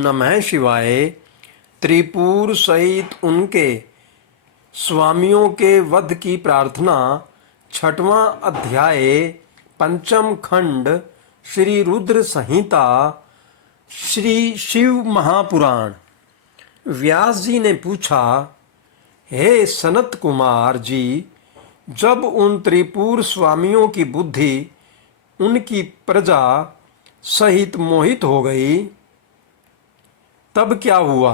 नमः शिवाय। त्रिपुर सहित उनके स्वामियों के वध की प्रार्थना। छठवां अध्याय, पंचम खंड, श्री रुद्र संहिता, श्री शिव महापुराण। व्यास जी ने पूछा, हे सनत कुमार जी, जब उन त्रिपुर स्वामियों की बुद्धि उनकी प्रजा सहित मोहित हो गई, तब क्या हुआ?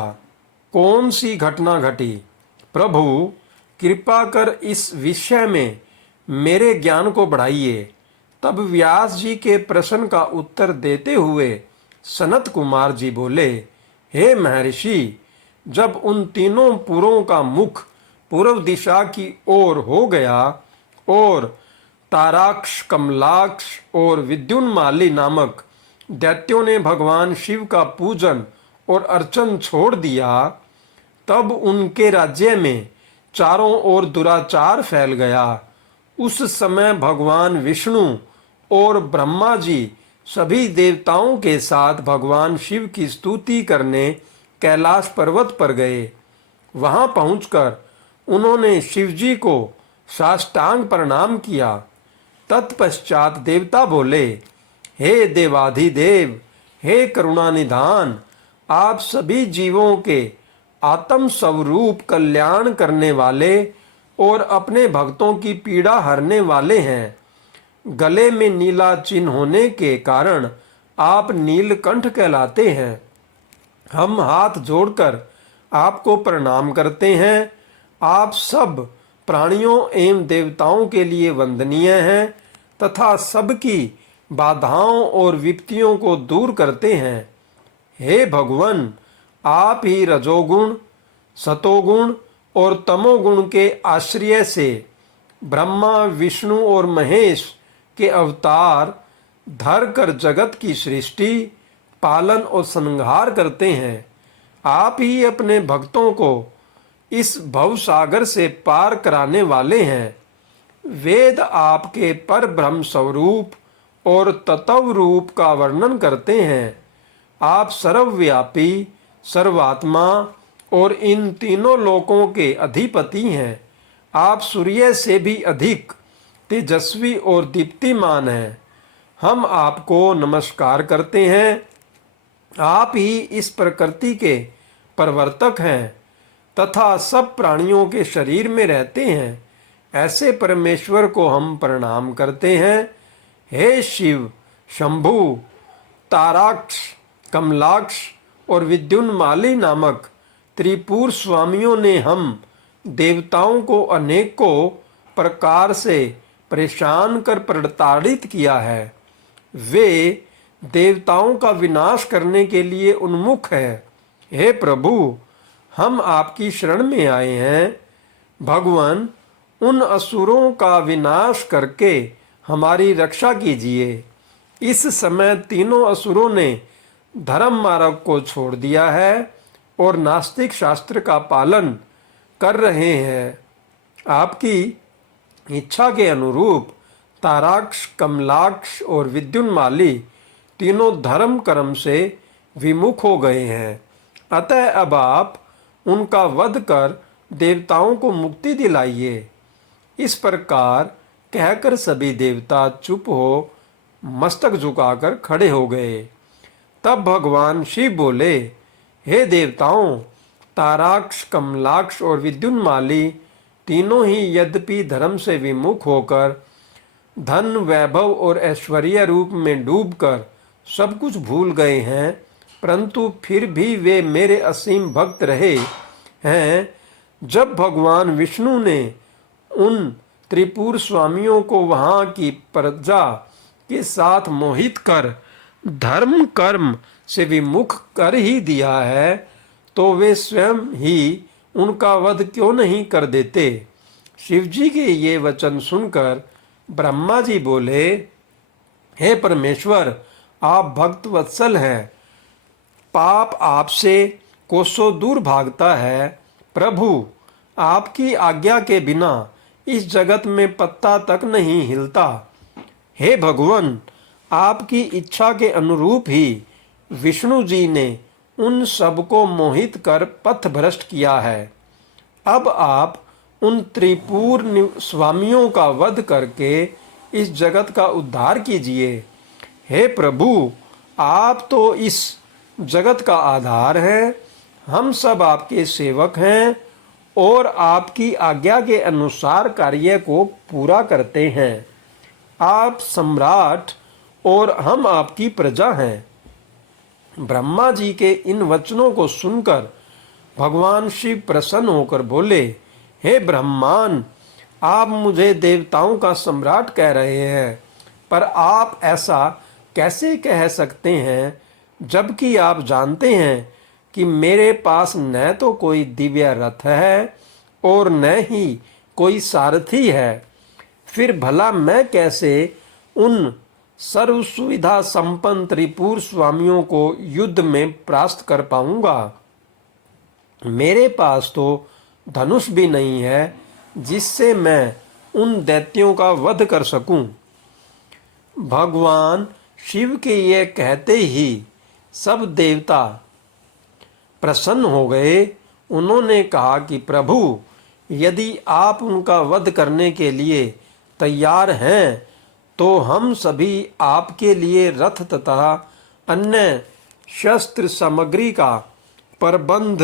कौन सी घटना घटी? प्रभु, कृपा कर इस विषय में मेरे ज्ञान को बढ़ाइए। तब व्यास जी के प्रश्न का उत्तर देते हुए सनत कुमार जी बोले, हे महर्षि, जब उन तीनों पुरों का मुख पूर्व दिशा की ओर हो गया और ताराक्ष, कमलाक्ष और विद्युन्माली नामक दैत्यों ने भगवान शिव का पूजन और अर्चन छोड़ दिया, तब उनके राज्य में चारों ओर दुराचार फैल गया। उस समय भगवान विष्णु और ब्रह्मा जी सभी देवताओं के साथ भगवान शिव की स्तुति करने कैलाश पर्वत पर गए। वहां पहुंचकर उन्होंने शिव जी को साष्टांग प्रणाम किया। तत्पश्चात देवता बोले, हे देवाधिदेव, हे करुणानिधान, आप सभी जीवों के आत्म स्वरूप कल्याण करने वाले और अपने भक्तों की पीड़ा हरने वाले हैं। गले में नीला चिन्ह होने के कारण आप नीलकंठ कहलाते हैं। हम हाथ जोड़कर आपको प्रणाम करते हैं। आप सब प्राणियों एवं देवताओं के लिए वंदनीय हैं तथा सबकी बाधाओं और विपत्तियों को दूर करते हैं। हे भगवान, आप ही रजोगुण, सतोगुण और तमोगुण के आश्रय से ब्रह्मा, विष्णु और महेश के अवतार धर कर जगत की सृष्टि, पालन और संहार करते हैं। आप ही अपने भक्तों को इस भवसागर से पार कराने वाले हैं। वेद आपके पर ब्रह्म स्वरूप और तत्व रूप का वर्णन करते हैं। आप सर्वव्यापी, सर्वात्मा और इन तीनों लोकों के अधिपति हैं। आप सूर्य से भी अधिक तेजस्वी और दीप्तिमान हैं। हम आपको नमस्कार करते हैं। आप ही इस प्रकृति के प्रवर्तक हैं तथा सब प्राणियों के शरीर में रहते हैं। ऐसे परमेश्वर को हम प्रणाम करते हैं। हे शिव, शंभु, ताराक्ष, कमलाक्ष और विद्युन्माली नामक त्रिपुर स्वामियों ने हम देवताओं को अनेकों प्रकार से परेशान कर प्रताड़ित किया है। वे देवताओं का विनाश करने के लिए उन्मुख हैं। हे प्रभु, हम आपकी शरण में आए हैं। भगवान, उन असुरों का विनाश करके हमारी रक्षा कीजिए। इस समय तीनों असुरों ने धर्म मार्ग को छोड़ दिया है और नास्तिक शास्त्र का पालन कर रहे हैं। आपकी इच्छा के अनुरूप ताराक्ष, कमलाक्ष और विद्युन्माली तीनों धर्म कर्म से विमुख हो गए हैं। अतः अब आप उनका वध कर देवताओं को मुक्ति दिलाइए। इस प्रकार कहकर सभी देवता चुप हो मस्तक झुकाकर खड़े हो गए। तब भगवान शिव बोले, हे देवताओं, ताराक्ष, कमलाक्ष और विद्युन्माली तीनों ही यद्यपि धर्म से विमुख होकर धन, वैभव और ऐश्वर्य रूप में डूबकर सब कुछ भूल गए हैं, परंतु फिर भी वे मेरे असीम भक्त रहे हैं। जब भगवान विष्णु ने उन त्रिपुर स्वामियों को वहां की प्रजा के साथ मोहित कर धर्म कर्म से विमुख कर ही दिया है, तो वे स्वयं ही उनका वध क्यों नहीं कर देते? शिव जी के ये वचन सुनकर ब्रह्मा जी बोले, हे परमेश्वर, आप भक्त वत्सल हैं। पाप आपसे कोसों दूर भागता है। प्रभु, आपकी आज्ञा के बिना इस जगत में पत्ता तक नहीं हिलता। हे भगवान, आपकी इच्छा के अनुरूप ही विष्णु जी ने उन सबको मोहित कर पथ भ्रष्ट किया है। अब आप उन त्रिपुर स्वामियों का वध करके इस जगत का उद्धार कीजिए। हे प्रभु, आप तो इस जगत का आधार हैं। हम सब आपके सेवक हैं और आपकी आज्ञा के अनुसार कार्य को पूरा करते हैं। आप सम्राट और हम आपकी प्रजा हैं। ब्रह्मा जी के इन वचनों को सुनकर भगवान शिव प्रसन्न होकर बोले, हे ब्रह्मांड, आप मुझे देवताओं का सम्राट कह रहे हैं, पर आप ऐसा कैसे कह सकते हैं, जबकि आप जानते हैं कि मेरे पास न तो कोई दिव्य रथ है और न ही कोई सारथी है। फिर भला मैं कैसे उन सर्व सुविधा संपन्न त्रिपुर स्वामियों को युद्ध में परास्त कर पाऊंगा। मेरे पास तो धनुष भी नहीं है जिससे मैं उन दैत्यों का वध कर सकूं। भगवान शिव के ये कहते ही सब देवता प्रसन्न हो गए। उन्होंने कहा कि प्रभु, यदि आप उनका वध करने के लिए तैयार हैं तो हम सभी आपके लिए रथ तथा अन्य शस्त्र सामग्री का प्रबंध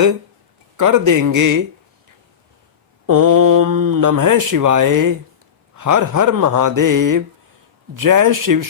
कर देंगे। ओम नमः शिवाय। हर हर महादेव। जय शिव।